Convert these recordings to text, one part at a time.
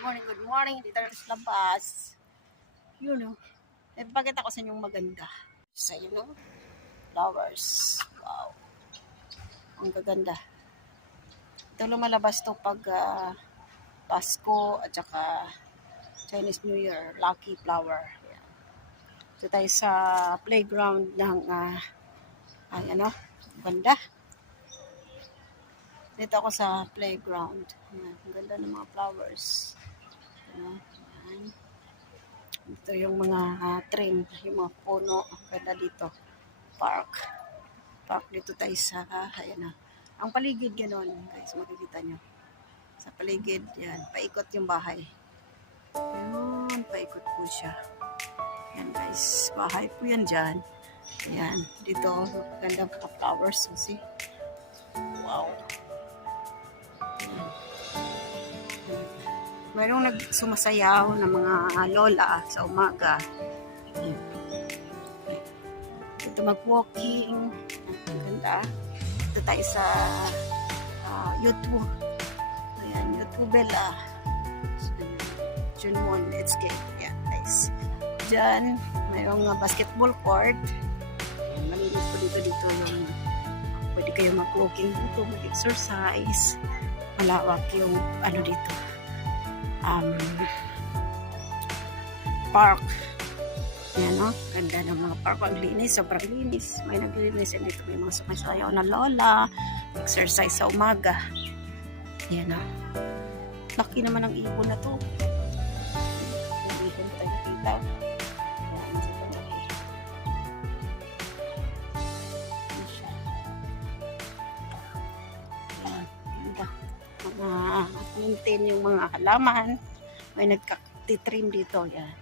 morning, good morning. Dito na sa labas. Yun know. Eh, bakit ako sa inyong maganda? Sa you know, flowers. Wow. Ang gaganda. Ito lumalabas to pag ah, Pasko at saka Chinese New Year. Lucky flower. Yan. Ito tayo sa playground ng ah, ay ano, ganda. Dito ako sa playground. Ang ganda ng mga flowers. Ayan. Ito yung mga uh, trim, yung mga puno. Ang ganda dito. Park. Park dito tayo sa, ah, ayan na. Ang paligid gano'n, guys, makikita nyo. Sa paligid, yan. Paikot yung bahay. Ayan, paikot po siya. Yan guys, bahay po yan dyan. Ayan, dito, ganda flowers. You see? Wow. Mayroong nagsumasayaw ng mga lola sa umaga. Dito mag-walking. Ganda. Dito tayo sa ah, YouTube. Ayan, YouTube Bella. June 1, let's get. Ayan, guys. Diyan, mayroong ah, basketball court. Ayan, malinis po dito dito yung pwede kayo mag-walking dito, mag-exercise. Malawak yung ano dito. Um, park. Yan, no? Ganda ng mga park. Ang linis, sobrang linis. May naglilinis. And dito may mga sumasayaw na lola. Exercise sa umaga. Yan, no? Laki naman ang ibon na to. Hindi ko tayo nakita. Mga maintain yung mga halaman. May nagka-trim dito. Yan.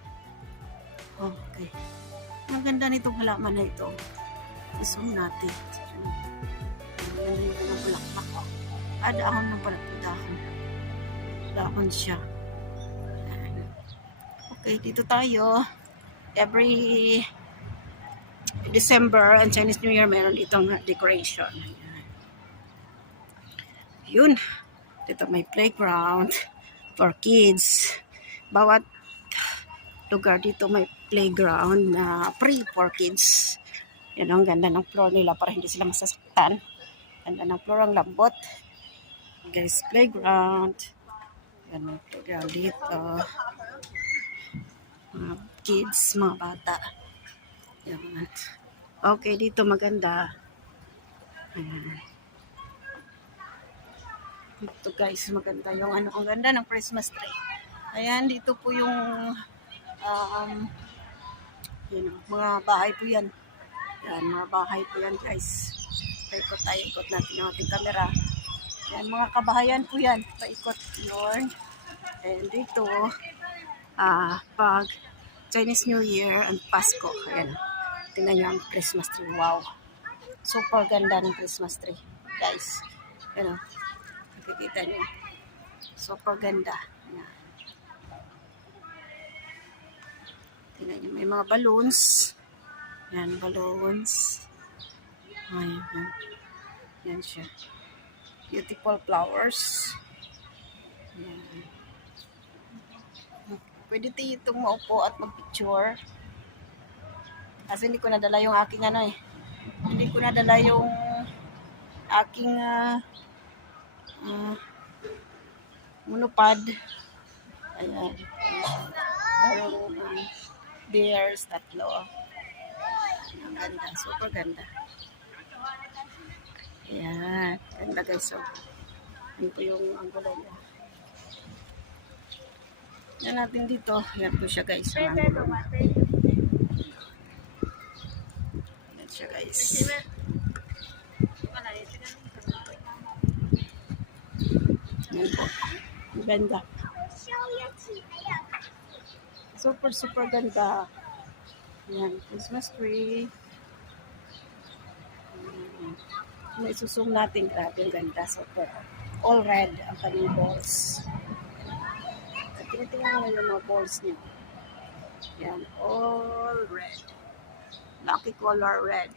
Okay. Ang ganda nitong halaman na ito. Isum natin. Ang ganda nito ng bulaklak. Oh. Ah, dahon ng bulaklak. Dahon. Dahon siya. Yan. Okay, dito tayo. Every December and Chinese New Year meron itong decoration. Ayan. Yun. Dito may playground for kids. Bawat lugar dito may playground na free for kids. Yan ang ganda ng floor nila para hindi sila masasaktan. Ganda ng floor ang lambot. Guys, playground. Yan ang playground dito. Mga kids, mga bata. Yan. Okay, dito maganda. Ayan. Dito guys, maganda yung ano, ang ganda ng Christmas tree. Ayan, dito po yung um, yun, mga bahay po yan. Yan, mga bahay po yan guys. Paikot tayo, ikot natin yung ating camera. Yan, mga kabahayan po yan. Paikot yun. And dito, ah, pag Chinese New Year and Pasko. Ayan, tingnan nyo ang Christmas tree. Wow. Super ganda ng Christmas tree. Guys, yan o. Nakikita nyo. Super ganda. Tingnan nyo, may mga balloons. Yan, balloons. Ayan. Yan siya. Beautiful flowers. Yan. Pwede tayo itong maupo at magpicture. Kasi hindi ko nadala yung aking ano eh. Hindi ko nadala yung aking ah, ah, monopod. Ayan. Mayroong ah, bears, tatlo. Ang ganda, super ganda. Ayan, ganda guys. So, yan po yung angulo niya. Yan natin dito. Yan po siya guys. Ang niya. Yan siya guys. Yan po. Ang ganda. Super, super ganda. Yan, Christmas tree. Susum natin. Grabe, ang ganda. Super. All red ang kanyang balls. At tinitingnan nyo yung mga balls niya. Yan, all red. Lucky color red.